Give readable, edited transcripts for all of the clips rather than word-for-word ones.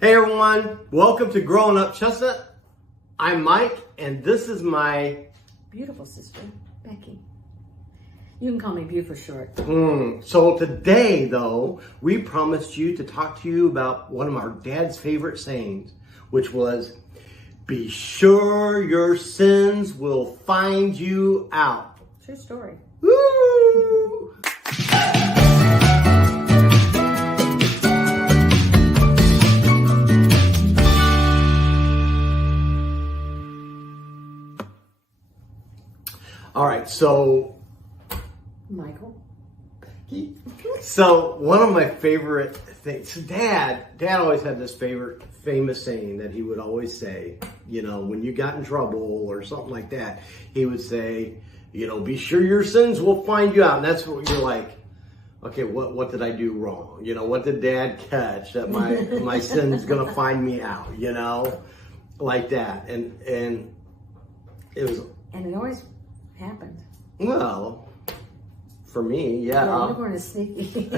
Hey everyone, welcome to Growing Up Chestnut. I'm Mike, and this is my beautiful sister, Becky. You can call me Beau for short. So today, though, we promised you to talk to you about one of our dad's favorite sayings, which was, "Be sure your sins will find you out." True story. Woo! All right, so Michael. So one of my favorite things, so Dad always had this famous saying that he would always say, you know, when you got in trouble or something like that, he would say, you know, be sure your sins will find you out. And that's what you're like, okay, what did I do wrong? You know, what did Dad catch that my sin's gonna find me out, you know, like that. And it was. And it always happened. Well, for me, yeah. Well, we're sneaky.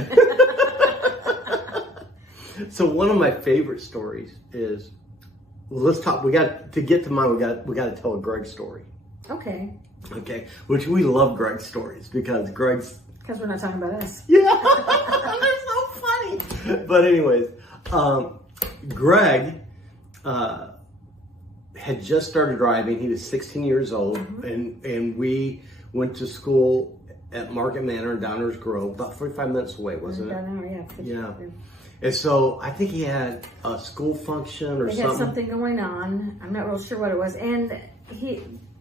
So one of my favorite stories is, let's talk. We got to get to mine. We got to tell a Greg story. Okay. Okay, which we love Greg's stories because Greg's. Because we're not talking about us. Yeah, they're so funny. But anyways, Greg had just started driving. He was 16 years old, and we went to school at Market Manor in Downers Grove, about 45 minutes away, wasn't it? Yeah. And so I think he had a school function or something. He had something going on. I'm not real sure what it was. And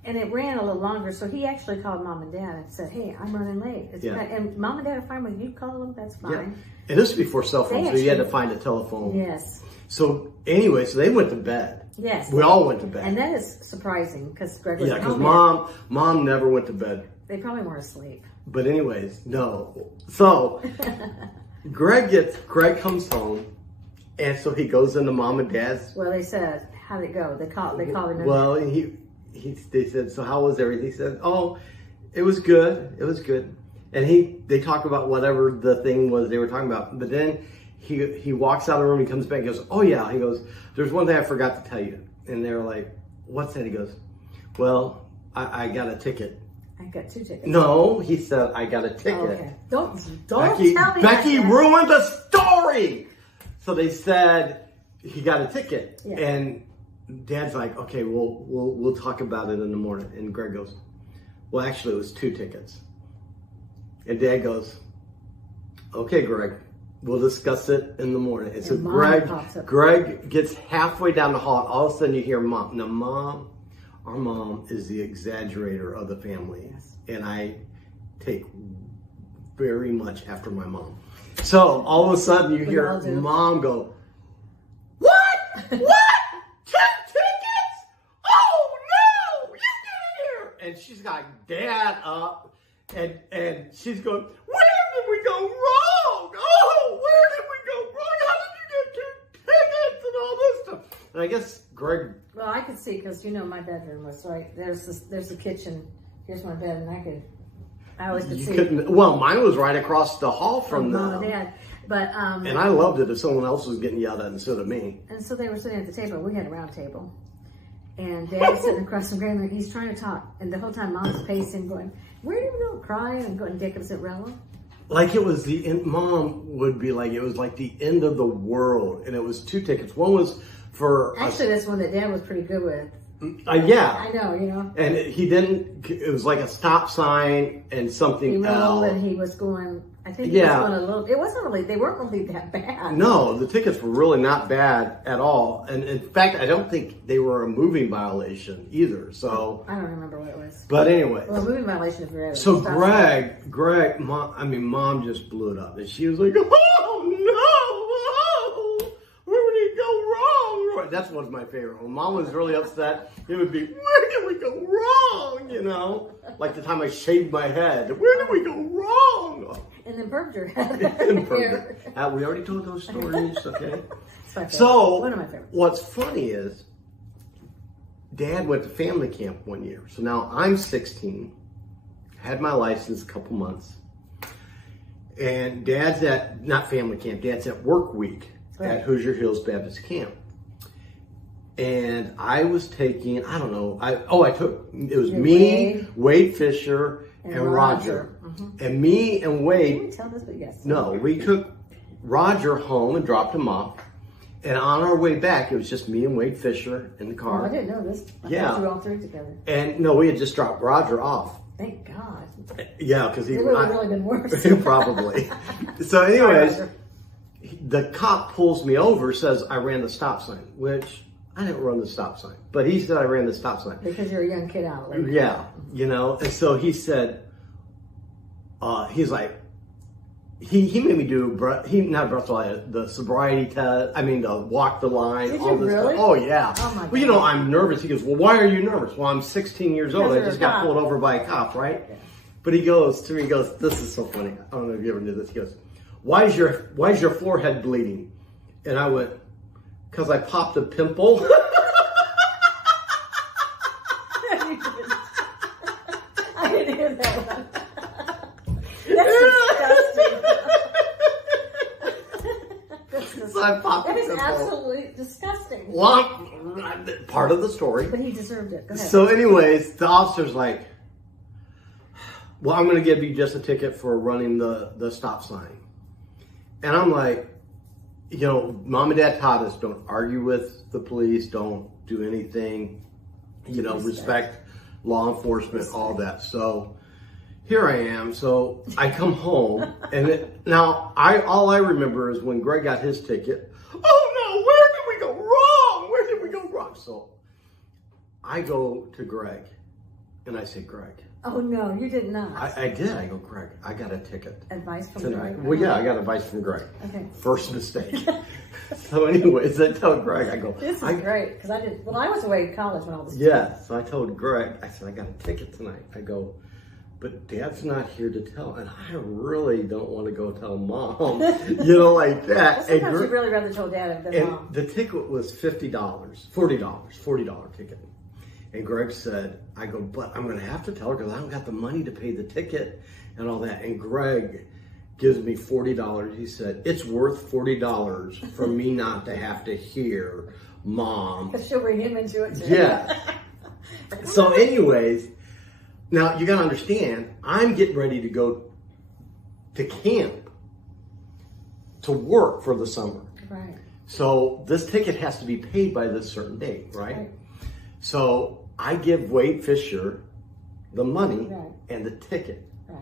it ran a little longer, so he actually called Mom and Dad and said, "Hey, I'm running late." And Mom and Dad are fine with you call them, that's fine. Yeah. And this was before cell phones, so you had to find a telephone. Yes. So anyway, so they went to bed. Yes. We all went to bed. And that is surprising because Greg was because mom never went to bed. They probably weren't asleep. But anyways, no. So Greg comes home, and so he goes into Mom and Dad's. Well, they said, how'd it go? They called him. Well, they said, so how was everything? He said, oh, it was good. It was good. And they talk about whatever the thing was they were talking about. But then he walks out of the room, he comes back, and goes, oh yeah. He goes, there's one thing I forgot to tell you. And they're like, what's that? He goes, well, I got a ticket. I got 2 tickets. No, he said, I got a ticket. Oh, okay. Don't Becky, tell me Becky that. ruined the story. So they said he got a ticket. Yeah. And Dad's like, okay, we'll talk about it in the morning. And Greg goes, well, actually it was 2 tickets. And Dad goes, okay, Greg, we'll discuss it in the morning. And so Greg gets halfway down the hall, and all of a sudden you hear Mom. Now our mom is the exaggerator of the family. Yes. And I take very much after my mom. So all of a sudden you hear Mom go, what? What? 10 tickets? Oh no, you get in here. And she's got Dad up and she's going, where did we go wrong? Oh, where did we go wrong? How did you get 2 tickets and all this stuff? And I guess Greg. Well, I could see because my bedroom was right there's the kitchen. Here's my bed, and I always could see. Well, mine was right across the hall from Mom and Dad, but and I loved it if someone else was getting yelled at instead of me. And so they were sitting at the table. We had a round table, and Dad was sitting across from Grandma. He's trying to talk, and the whole time Mom's pacing, going, "Where do we go?" Crying and going, "Dick, is it Rella?" Like it was the end. Mom would be like, it was like the end of the world, and it was 2 tickets. One was for actually that's one that Dad was pretty good with. Yeah, I know, you know. And he didn't. It was like a stop sign and something else. And he was going. I think he was going a little. It wasn't really. They weren't really that bad. No, the tickets were really not bad at all. And in fact, I don't think they were a moving violation either. So I don't remember what it was. But anyway, well, a moving violation is very. So Greg, Mom just blew it up, and she was like, "Oh no! Oh, where did he go wrong?" That's what's my favorite. When Mom was really upset, it would be, "Where did we go wrong?" You know, like the time I shaved my head. Where did we go wrong? And then perked your head. We already told those stories, okay? So, one of my favorites. What's funny is, Dad went to family camp one year. So now I'm 16, had my license a couple months, and Dad's at, not family camp, Dad's at work week at Hoosier Hills Baptist Camp. And I was taking, I don't know, it was me, Wade Fisher, and Roger. Mm-hmm. And me and Wade, can we tell this, but yes. No, we took Roger home and dropped him off. And on our way back, it was just me and Wade Fisher in the car. Oh, I didn't know this. I thought you were all three together. And no, we had just dropped Roger off. Thank God. Yeah, because it would have really been worse. Probably. So anyways, the cop pulls me over, says I ran the stop sign, which I didn't run the stop sign. But he said I ran the stop sign. Because you're a young kid out. Like, yeah, you know. And so he said, he's like, he made me do the sobriety test. I mean, the walk the line. Did all you this really? stuff. Oh yeah. Oh my God. Well, you know, I'm nervous. He goes, well, why are you nervous? Well, I'm 16 years old. I just got pulled over by a cop, right? Yeah. But he goes to me, this is so funny. I don't know if you ever knew this. He goes, why is your forehead bleeding? And I went, because I popped a pimple. I didn't hear that one. That's disgusting. So I popped that a is pimple. Absolutely disgusting. Well, part of the story. But he deserved it. Go ahead. So anyways, the officer's like, well, I'm going to give you just a ticket for running the stop sign. And I'm like, you know, Mom and Dad taught us, don't argue with the police, don't do anything, you know, respect law enforcement, all that. So here I am. So I come home, and all I remember is when Greg got his ticket. Oh no, where did we go wrong? Where did we go wrong? So I go to Greg, and I say, Greg. Oh no, you did not. I did. I go, Greg, I got a ticket. Advice from tonight. Greg? Well, yeah, I got advice from Greg. Okay. First mistake. So anyways, I tell Greg, I go. This is great, because I was away at college when all this so I told Greg, I said, I got a ticket tonight. I go, but Dad's not here to tell, and I really don't want to go tell Mom, you know, like that. Sometimes you'd really rather tell Dad than Mom. The ticket was $40 ticket. And Greg said, I go, but I'm going to have to tell her because I don't got the money to pay the ticket and all that. And Greg gives me $40. He said, it's worth $40 for me not to have to hear Mom. Because she'll bring him into it too. Yeah. So anyways, now you got to understand, I'm getting ready to go to camp to work for the summer. Right. So this ticket has to be paid by this certain date, right? So I give Wade Fisher the money and the ticket. Right.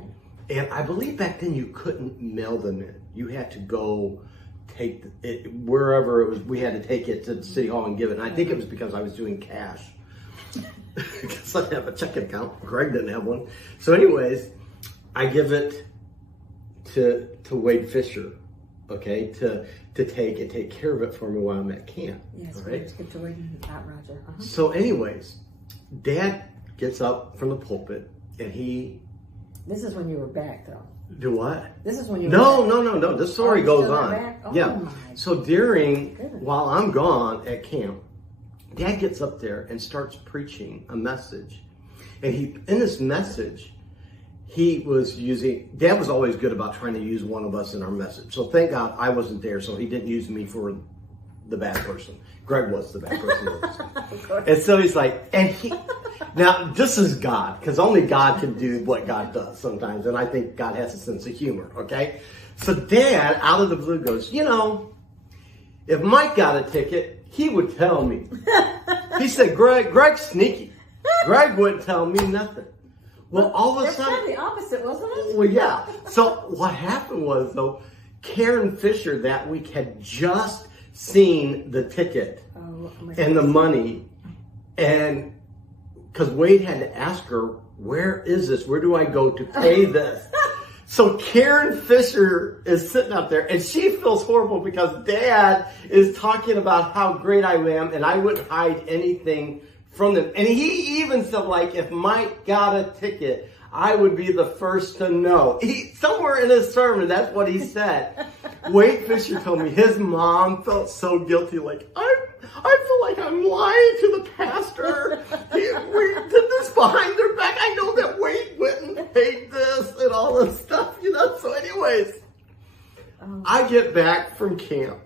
And I believe back then you couldn't mail them in. You had to go take it wherever it was. We had to take it to the city hall and give it. And I think it was because I was doing cash. Because I didn't have a checking account. Greg didn't have one. So anyways, I give it to Wade Fisher, okay, to take care of it for me while I'm at camp. Yes, right? Let's get to Wade and not Roger. Uh-huh. So anyways, Dad gets up from the pulpit and This is when you were back, though. Do what? This is when you were No. This story goes on. Oh, yeah. So while I'm gone at camp, Dad gets up there and starts preaching a message. And in this message, Dad was always good about trying to use one of us in our message. So thank God I wasn't there, so he didn't use me for the bad person. Greg was the bad person. And so he's like, now this is God, because only God can do what God does sometimes. And I think God has a sense of humor, okay? So Dad, out of the blue, goes, you know, if Mike got a ticket, he would tell me. He said, Greg's sneaky. Greg wouldn't tell me nothing. Well, all of a sudden... That's kind of the opposite, wasn't it? Well, yeah. So what happened was, though, Karen Fisher that week had just seen the ticket and the money. And because Wade had to ask her, where is this? Where do I go to pay this? So Karen Fisher is sitting up there and she feels horrible because Dad is talking about how great I am and I wouldn't hide anything from them. And he even said, like, if Mike got a ticket, I would be the first to know. Somewhere in his sermon, that's what he said. Wade Fisher told me his mom felt so guilty, like, I feel like I'm lying to the pastor. We did this behind their back. I know that Wade went and paid this and all this stuff, you know. So anyways, I get back from camp.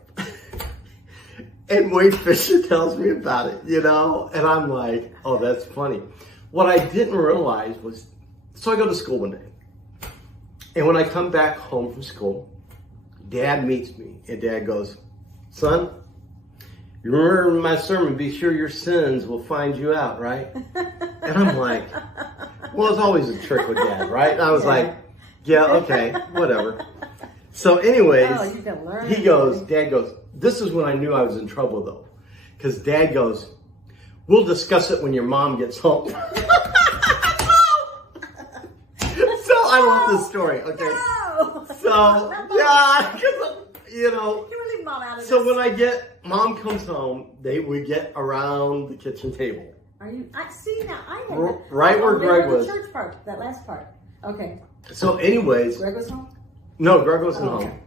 And Wade Fisher tells me about it, you know, and I'm like, oh, that's funny. What I didn't realize was, so I go to school one day, and when I come back home from school, Dad meets me, and Dad goes, son, you remember my sermon, be sure your sins will find you out, right? And I'm like, well, it's always a trick with Dad, right? And I was like, yeah, okay, whatever. So anyways, Dad goes, this is when I knew I was in trouble though. Because Dad goes, we'll discuss it when your mom gets home. So I love this story, okay? No. So, yeah, because, you know. You leave Mom out of so this. when Mom comes home, we get around the kitchen table. I see now, I had Right where Greg was. The church part, that last part. Okay. So anyways. Greg was home? No, Greg wasn't home.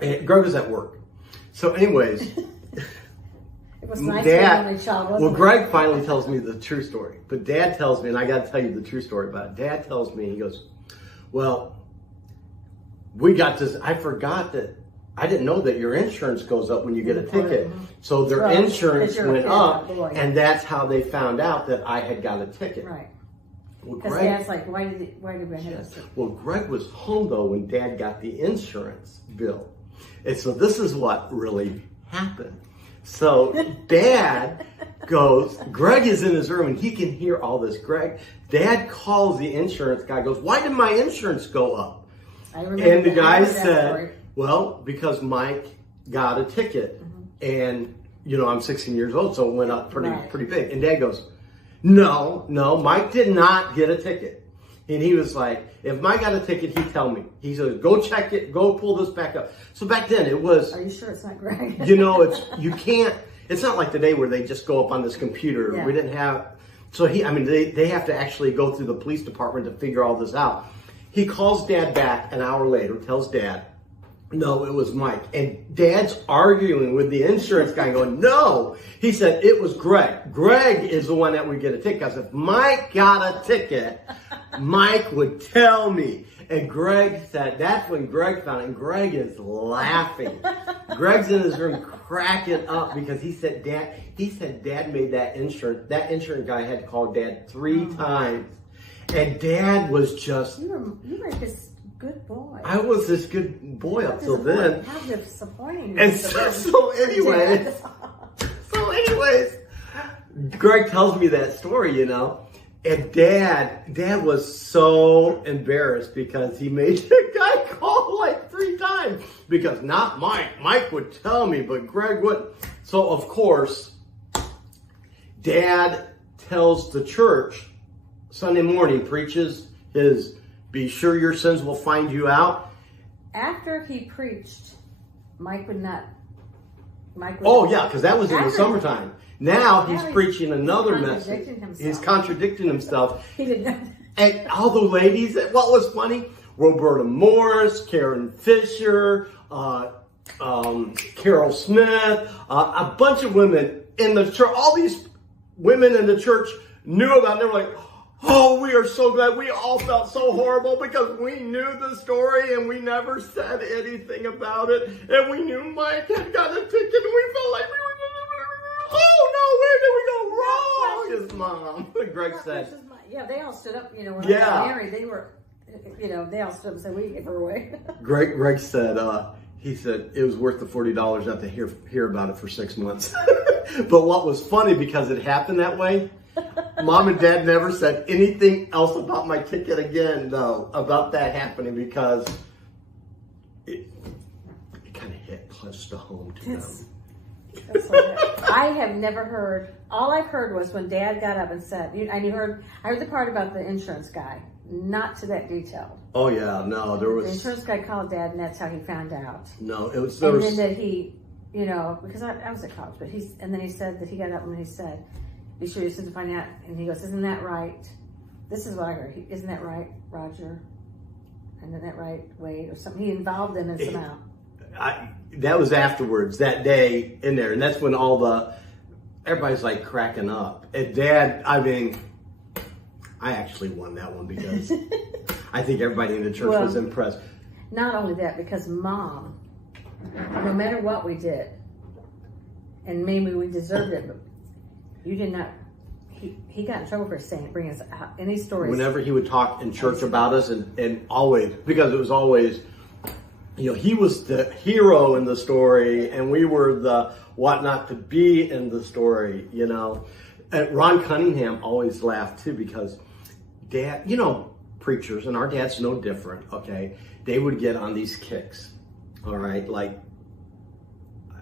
And Greg was at work. So anyways. It was nice Dad, child, wasn't it? Greg finally tells me the true story. But Dad tells me, and I got to tell you the true story about it. Dad tells me, he goes, well, we got this. I forgot that. I didn't know that your insurance goes up when you get a ticket. So their insurance went up, and that's how they found out that I had got a ticket. Right. Well, because Dad's like, why did we have this? Well, Greg was home, though, when Dad got the insurance bill. And so this is what really happened. So Dad goes, Greg is in his room, and he can hear all this. Dad calls the insurance guy, goes, why did my insurance go up? I remember and the guy said, well, because Mike got a ticket. And, you know, I'm 16 years old, so it went up pretty big. And Dad goes, no, Mike did not get a ticket. And he was like, if Mike got a ticket, he'd tell me. He said, go check it, go pull this back up. So back then it was. Are you sure it's not Greg? You know, it's not like today where they just go up on this computer. Yeah. We didn't have, so they have to actually go through the police department to figure all this out. He calls Dad back an hour later, tells Dad, no, it was Mike. And Dad's arguing with the insurance guy going, no. He said, it was Greg. Greg is the one that would get a ticket. Because if Mike got a ticket, Mike would tell me. And Greg said, that's when Greg found it. And Greg is laughing. Greg's in his room cracking up because he said Dad made that insurance guy had to call Dad 3 times. And Dad was just. You were just good boy. I was this good boy up till then. How disappointing. And so anyways, Greg tells me that story, you know, and Dad was so embarrassed because he made the guy call like 3 times because not Mike. Mike would tell me, but Greg wouldn't. So of course, Dad tells the church Sunday morning, preaches his be sure your sins will find you out. After he preached, Mike would. Oh yeah, because that was in the summertime. Now he's preaching another message. He's contradicting himself. He didn't know. And all the ladies, what was funny? Roberta Morris, Karen Fisher, Carol Smith, a bunch of women in the church. All these women in the church knew about it. They were like, oh, we are so glad. We all felt so horrible because we knew the story and we never said anything about it. And we knew Mike had got a ticket and we felt like we were, oh no, where did we go wrong? His mom. Greg said. Yeah, they all stood up, you know, when they got married, they were, you know, they all stood up and said, we gave her away. Greg said, he said it was worth the $40 not to hear about it for 6 months. But what was funny, because it happened that way, Mom and Dad never said anything else about my ticket again, though, about that happening, because it kind of hit close to home to them. That's I have never heard, all I've heard was when Dad got up and said, I heard the part about the insurance guy, not to that detail. Oh yeah, no, there was. The insurance guy called Dad and that's how he found out. No, it was. And then that he, you know, because I was at college, but and then he said that he got up and he said, be sure you sit to find out. And he goes, isn't that right? This is what I heard. Isn't that right, Roger? And isn't that right, Wade? Or something. He involved them in somehow. That was afterwards, that day in there. And that's when everybody's like cracking up. And Dad, I mean, I actually won that one because I think everybody in the church was impressed. Not only that, because Mom, no matter what we did, and maybe we deserved it, but you did not. He got in trouble for bringing us out any stories. Whenever he would talk in church about us, and always, because it was always, he was the hero in the story, and we were the what not to be in the story, And Ron Cunningham always laughed too, because Dad, preachers, and our dad's no different, okay? They would get on these kicks, all right?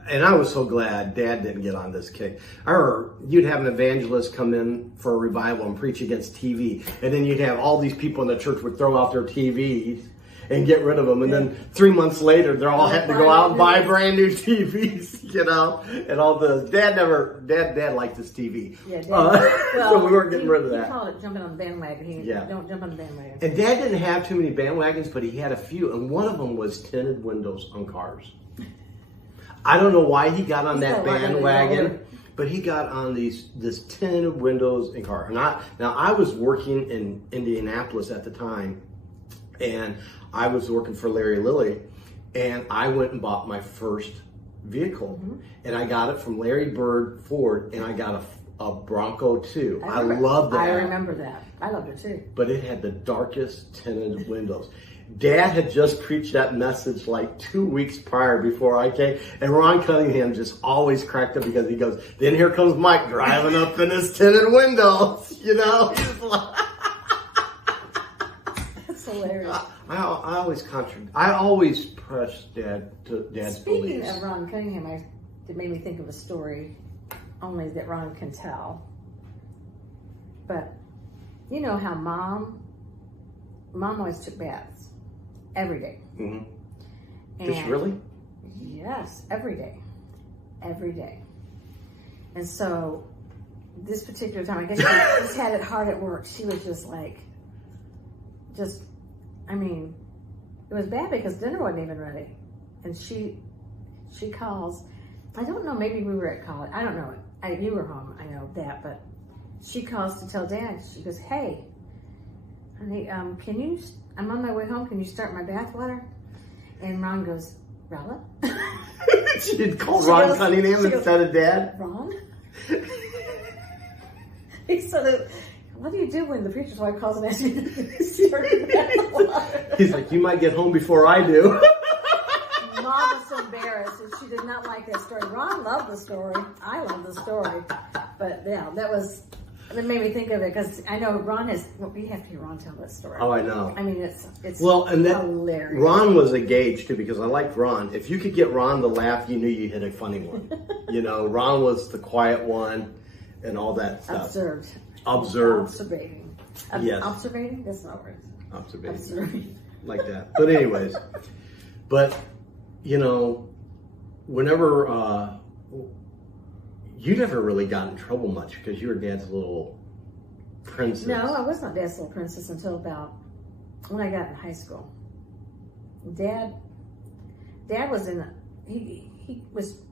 And I was so glad Dad didn't get on this kick. I remember you'd have an evangelist come in for a revival and preach against TV. And then you'd have all these people in the church would throw out their TVs and get rid of them. And then 3 months later, they're all having to go out and buy brand new TVs, And all the, Dad liked his TV. Yeah, Dad. So we weren't getting rid of that. He called it jumping on the bandwagon. Don't jump on the bandwagon. And Dad didn't have too many bandwagons, but he had a few. And one of them was tinted windows on cars. I don't know why he got on that bandwagon, but he got on this tinted windows in car. Now I was working in Indianapolis at the time, and I was working for Larry Lilly, and I went and bought my first vehicle, and I got it from Larry Bird Ford, and I got a Bronco too. I loved that. I remember that. I loved it too. But it had the darkest tinted windows. Dad had just preached that message like 2 weeks prior before I came, and Ron Cunningham just always cracked up because he goes, then here comes Mike driving up in his tinted windows, He's like, that's hilarious. I always press Dad's beliefs. Speaking of Ron Cunningham, it made me think of a story only that Ron can tell. But you know how Mom always took baths every day. Mm-hmm. Did she really? Yes, every day. And so this particular time, I guess she just had it hard at work. She was just it was bad because dinner wasn't even ready. And she calls, I don't know, maybe we were at college. I don't know. You were home, I know that, but she calls to tell Dad. She goes, hey, honey, I'm on my way home. Can you start my bath water? And Ron goes, Rella? She'd call Ron Cunningham instead of Dad? Ron? He said, what do you do when the preacher's wife calls and asks you to start the bath water? He's like, you might get home before I do. Mom was so embarrassed, and she did not like that story. Ron loved the story. I love the story. But yeah, that made me think of it, because I know Ron we have to hear Ron tell that story. Oh, I know. I mean, it's hilarious. Ron was a gauge too, because I liked Ron. If you could get Ron to laugh, you knew you hit a funny one. Ron was the quiet one and all that stuff. Observating. Yes. Observating? That's not right. Observating. Like that. But anyways, whenever you never really got in trouble much because you were Dad's little princess. No, I was not Dad's little princess until about when I got in high school. Dad was he was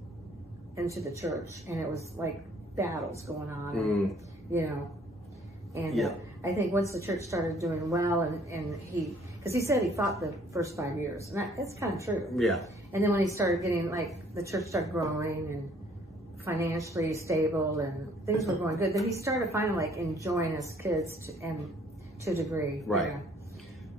into the church, and it was like battles going on, and I think once the church started doing well, and because he said he fought the first 5 years, and that's kind of true. Yeah. And then when he started getting, the church started growing and financially stable and things were going good, then he started finally enjoying his kids to a degree. Right.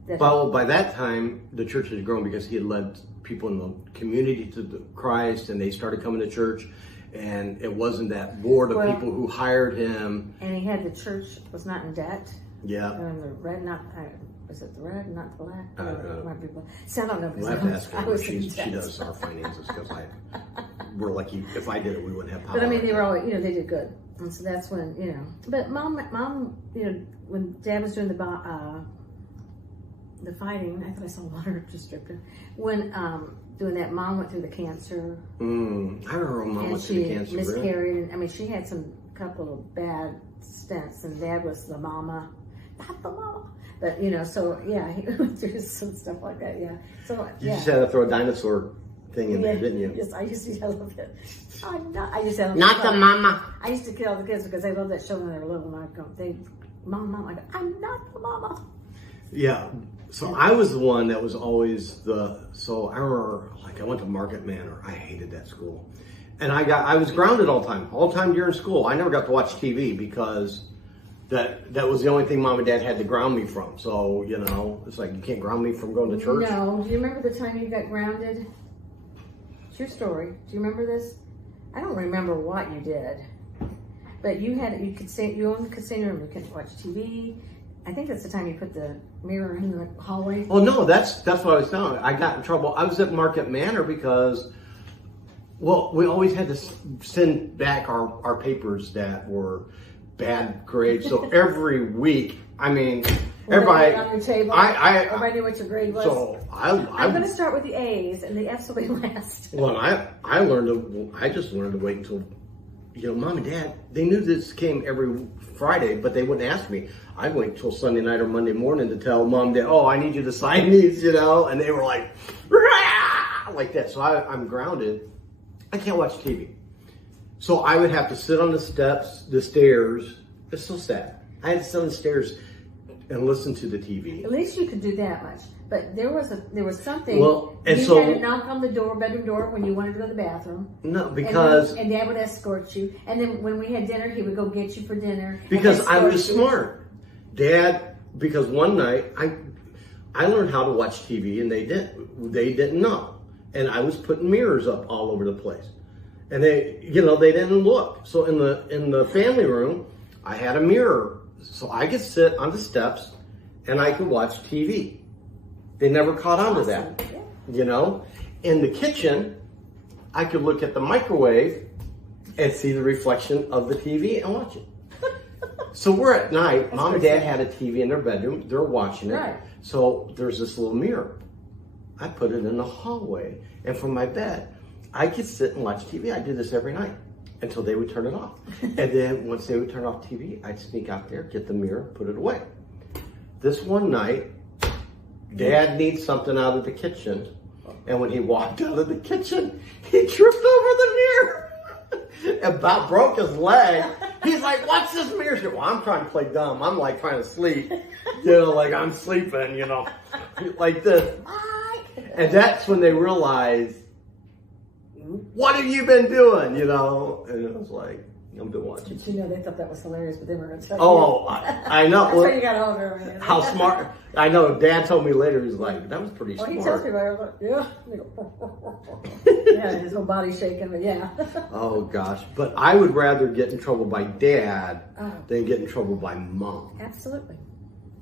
Well, by that time, the church had grown because he had led people in the community to Christ, and they started coming to church, and it wasn't that board of people who hired him. And he had the church was not in debt. Yeah. And the red, was it the red, not the black? I don't know. See, I don't know. We'll have to ask her. She does our finances, because we're lucky. If I did it, we wouldn't have power. But I mean, they were always, they did good. And so that's when, But mom, when Dad was doing the fighting, I thought I saw water just dripping. When doing that, Mom went through the cancer. I remember when Mom went through the cancer. Miscarried. Really? I mean, she had couple of bad stints, and Dad was the mama, not the mama. But so yeah, he went through some stuff like that. Yeah. So you just had to throw a dinosaur thing in there, didn't you? Yes, I used to yell at it. I used to not the mama. I used to kill the kids because they loved that show when they were little. And I'd go, Mom, I go, I'm not the mama. Yeah. So I was the one that was always so I remember, I went to Market Manor. I hated that school. And I was grounded all the time during school. I never got to watch TV because that was the only thing Mom and Dad had to ground me from. So, you know, it's like, you can't ground me from going to church. No. Do you remember the time you got grounded? It's your story. Do you remember this? I don't remember what you did. But you owned the casino room. You couldn't watch TV. I think that's the time you put the mirror in the hallway. Oh, no, that's what I was telling you. I got in trouble. I was at Market Manor because, well, we always had to send back our papers that were bad grades. So every week, I mean, everybody on your table. Everybody knew what your grade was. So I'm going to start with the A's, and the F's will be last. Well, I just learned to wait until, you know, Mom and Dad, they knew this came every Friday, but they wouldn't ask me. I'd wait till Sunday night or Monday morning to tell Mom and Dad, oh, I need you to sign these, you know, and they were like, rah! Like that. So I'm grounded. I can't watch TV. So I would have to sit on the stairs. It's so sad. I had to sit on the stairs and listen to the TV. At least you could do that much. But there was something. Well, and you so had to knock on the bedroom door when you wanted to go to the bathroom. No, because and Dad would escort you. And then when we had dinner, he would go get you for dinner. Because I was smart, Dad. Because one night I learned how to watch TV, and they didn't know, and I was putting mirrors up all over the place, and they didn't look. So in the family room, I had a mirror, so I could sit on the steps, and I could watch TV. They never caught on to that, you know. In the kitchen, I could look at the microwave and see the reflection of the TV and watch it. So we're at night. Mom and Dad had a TV in their bedroom. They're watching it. Right. So there's this little mirror. I put it in the hallway, and from my bed, I could sit and watch TV. I did this every night until they would turn it off. And then once they would turn off TV, I'd sneak out there, get the mirror, put it away. This one night, Dad needs something out of the kitchen, and when he walked out of the kitchen, he tripped over the mirror. About broke his leg. He's like, what's this mirror? Well, I'm trying to play dumb. I'm like trying to sleep. You know, like I'm sleeping, you know, like this. And that's when they realized, what have you been doing? You know, and it was like, I've been watching. But you know, they thought that was hilarious, but they weren't going to tell you. Oh, I know. That's why you got older. How smart. I know. Dad told me later, he's like, that was pretty smart. He tells me about it. Yeah. Yeah, his whole body shaking, but yeah. Oh, gosh. But I would rather get in trouble by Dad than get in trouble by Mom. Absolutely.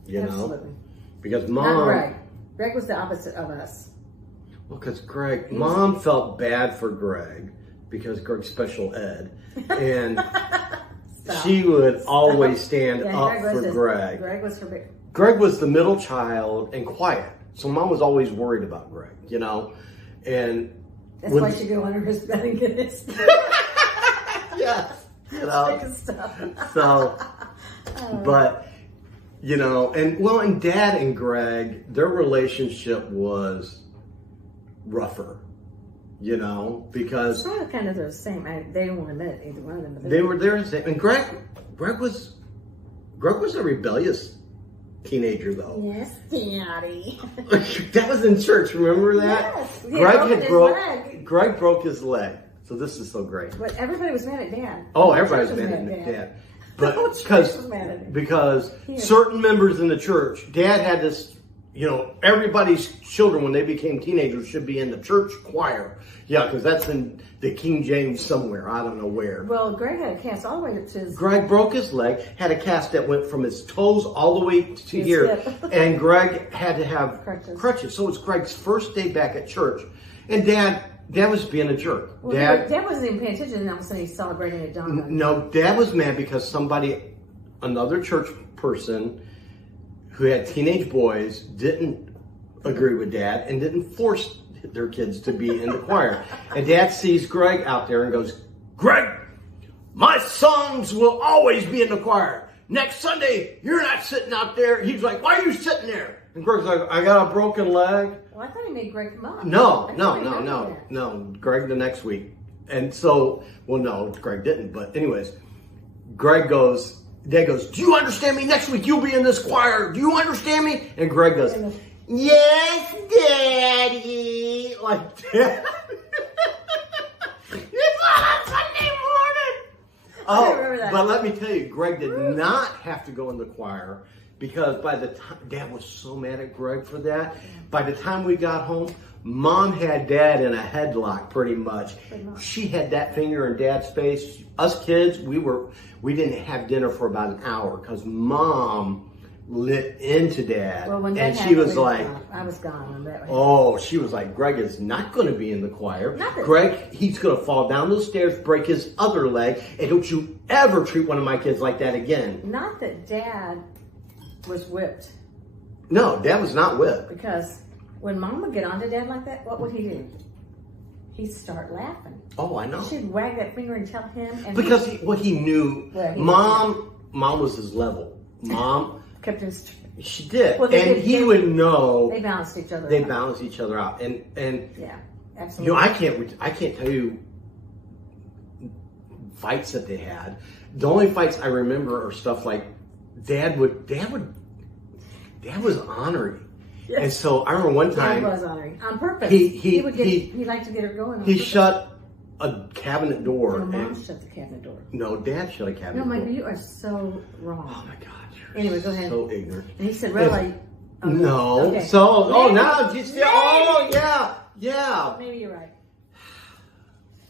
You Absolutely. know? Because Mom... Not Greg. Greg was the opposite of us. Well, because Mom felt bad for Greg because Greg's special ed. And she would always stand up for Greg. Greg was her big... Greg was the middle child and quiet. So Mom was always worried about Greg, you know? And... That's why she go under his bed and get his... Yes. You know? So... But... You know, and Dad and Greg, their relationship was rougher, you know, because... It's kind of the same. They don't want to admit it, either one of them. They were there. And Greg was a rebellious teenager, though. Yes, Daddy. That was in church, remember that? Yes. Greg broke his leg. So this is so great. But everybody was mad at Dad. Oh, everybody was mad at Dad. But because certain members in the church, Dad had this, you know, everybody's children when they became teenagers should be in the church choir. Yeah, because that's in the King James somewhere. I don't know where. Well, Greg had a cast all the way to his... Greg broke his leg, had a cast that went from his toes all the way to here. And Greg had to have crutches. So it was Greg's first day back at church. And Dad was being a jerk. Well, Dad wasn't even paying attention, and all of a sudden he's celebrating at dawn. No, Dad was mad because another church person who had teenage boys didn't agree with Dad and didn't force their kids to be in the choir. And Dad sees Greg out there and goes, Greg, my sons will always be in the choir. Next Sunday, you're not sitting out there. He's like, why are you sitting there? And Greg's like, I got a broken leg. Well, I thought he made Greg come up. No. Greg the next week. And so, well, no, Greg didn't. But anyways, Dad goes, do you understand me? Next week you'll be in this choir. Do you understand me? And Greg goes, yes, Daddy. Like that. It's not Oh, remember that. but let me tell you, Greg did not have to go in the choir because by the time Dad was so mad at Greg for that. By the time we got home, Mom had Dad in a headlock pretty much. She had that finger in Dad's face. Us kids, we didn't have dinner for about an hour because Mom lit into Dad. Well, when and Dad she was like, I was gone when that happened. oh, she was like, Greg is not going to be in the choir. Nothing. Greg, he's going to fall down those stairs, break his other leg, and don't you ever treat one of my kids like that again. Not that Dad was whipped. No, Dad was not whipped. Because when Mom would get on to Dad like that, what would he do? He'd start laughing. Oh, I know. She'd wag that finger and tell him. And Because he knew, Well, he Mom was his level. Mom, kept him. she did. Well, and he would know. They balanced each other They out. balanced each other out. And Yeah, you absolutely. know, I can't tell you fights that they had. The only fights I remember are stuff like Dad was honoring. Yes. And so I remember one time Dad was honoring on purpose. he liked to get her going. On he purpose. shut a cabinet door. No, Mom and- shut the cabinet door. no, Dad shut a cabinet No, door. Michael, you are so wrong. Oh my God. You're Anyway, go ahead. So ignorant. And he said, "Really?" No. Okay. So, oh, Maybe. now just oh yeah. Maybe you're right.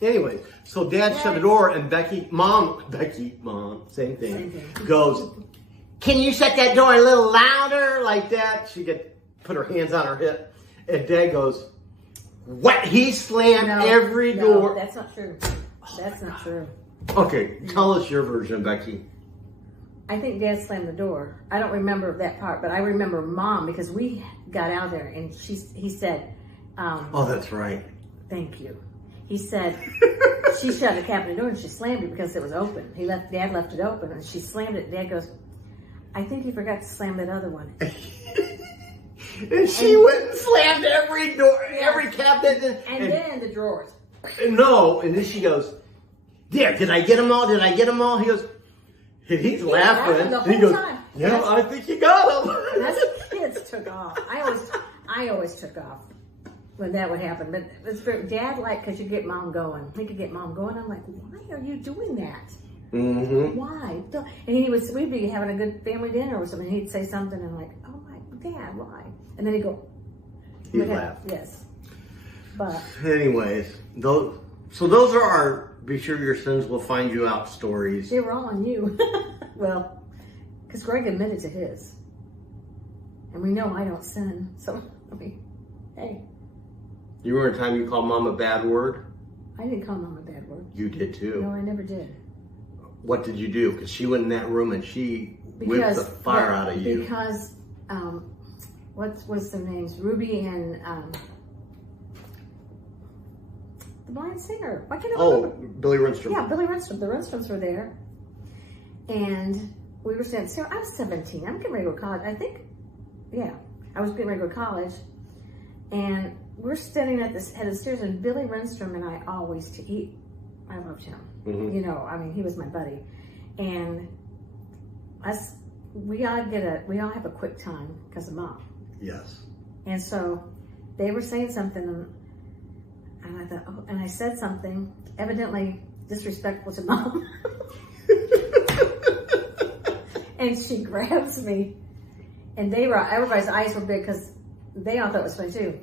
Anyway, so Dad shut the door and Mom, same thing, Same thing. goes, can you shut that door a little louder? Like that. She put her hands on her hip. And Dad goes, what? He slammed every door. That's not true. That's not true. Okay, tell us your version, Becky. I think Dad slammed the door. I don't remember that part, but I remember Mom because we got out there and he said, Oh, that's right. thank you. He said, she shut the cabinet door and she slammed it because it was open. Dad left it open and she slammed it. Dad goes, I think he forgot to slam that other one. And she went and slammed every door, every cabinet. And then the drawers. No, and then she goes, there, did I get them all? Did I get them all? He goes, he's laughing. the whole He goes, time. yeah, I think you got them. That's the kids took off. I always took off when that would happen. But it's Dad because you get Mom going. He could get Mom going. I'm like, why are you doing that? Mm-hmm. Why? And we'd be having a good family dinner or something. He'd say something and I'm like, oh my Dad, why? And then he'd go. He'd laugh. Yes. But anyways, those are our be sure your sins will find you out stories. they were all on you. Well, because Greg admitted to his. And we know I don't sin. So, I mean, hey. You remember a time you called Mom a bad word? I didn't call Mom a bad word. You did too. No, I never did. What did you do? Because she went in that room and she whipped the fire out of you. Because, what's their names? Ruby and the blind singer. Why can't I remember? Billy Renstrom. Yeah, Billy Renstrom. The Renstroms were there. And we were saying, Sarah, I'm 17. I'm getting ready to go to college. I think, yeah, I was getting ready to go to college. And we're standing at the head of the stairs, and Billy Renstrom and I always to eat. I loved him. Mm-hmm. You know, I mean, he was my buddy. And we all have a quick time because of Mom. Yes. And so they were saying something, and I thought, oh, and I said something evidently disrespectful to Mom. And she grabs me, and everybody's eyes were big because they all thought it was funny too.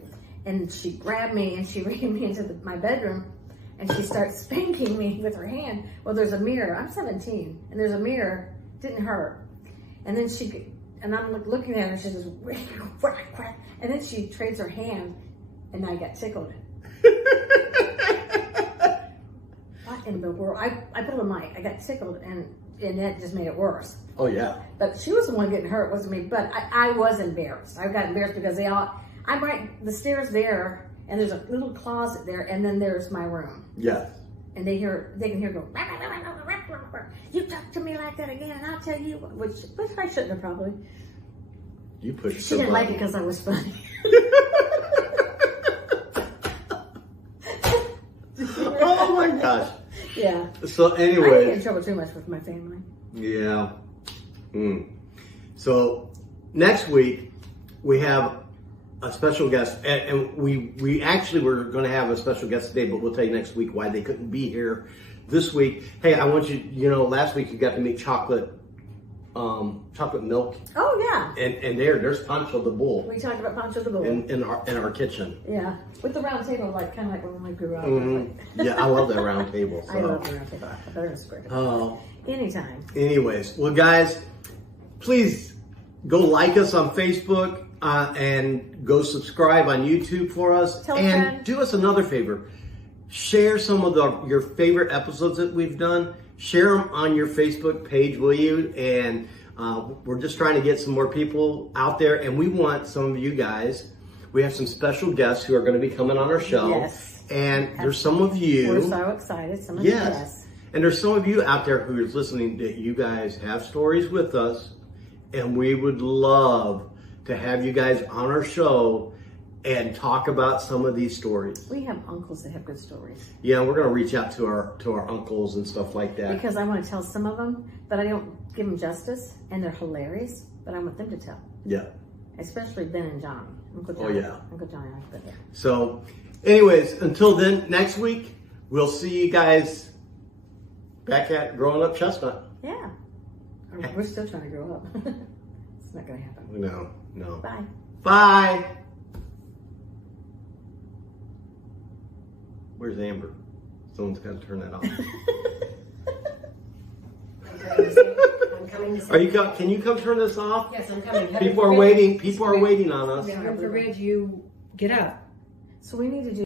And she grabbed me and she ran me into my bedroom, and she starts spanking me with her hand. Well, there's a mirror. I'm 17, and there's a mirror. Didn't hurt. And then and I'm looking at her, and she goes, whack, whack. And then she trades her hand, and I got tickled. What in the world? I put on I got tickled, and that just made it worse. Oh, yeah. But she was the one getting hurt, wasn't me. But I was embarrassed. I got embarrassed because I'm right, the stairs there, and there's a little closet there, and then there's my room. Yes. And they can hear go, you talk to me like that again, and I'll tell you, which I shouldn't have probably. You pushed She didn't like it because I was funny. Oh my gosh. Yeah. So I didn't anyway. get in trouble too much with my family. Yeah. So next week we have a special guest, and we actually were going to have a special guest today, but we'll tell you next week why they couldn't be here. this week, hey, I want you, last week you got to make chocolate milk. Oh yeah. And there's Pancho the Bull. We talked about Pancho the Bull. In our kitchen. Yeah. With the round table, kind of like when we grew up. Mm-hmm. Yeah, I love that round table. So. I love the round table. I thought it was great. Oh. Anytime. Anyways, well guys, please go like us on Facebook and go subscribe on YouTube for us. Tell a and friend. Do us another favor. Share some of your favorite episodes that we've done. Share them on your Facebook page, will you? And we're just trying to get some more people out there. And we want some of you guys. We have some special guests who are going to be coming on our show. Yes. And there's some of you. We're so excited. Some of you, yes. And there's some of you out there who is listening that you guys have stories with us. And we would love to have you guys on our show and talk about some of these stories. We have uncles that have good stories. Yeah, we're gonna reach out to our uncles and stuff like that. Because I want to tell some of them, but I don't give them justice, and they're hilarious. But I want them to tell. Yeah. Especially Ben and Johnny. Uncle Johnny. Oh yeah. Uncle Johnny, I put there. So, anyways, until then, next week we'll see you guys back at Growing Up Chestnut. Yeah. We're still trying to grow up. It's not gonna happen. No. Bye. Bye. Where's Amber? Someone's got to turn that off. I'm coming to say. Can you come turn this off? Yes, I'm coming. People are waiting. People are waiting on us. Heaven forbid you get up. So we need to do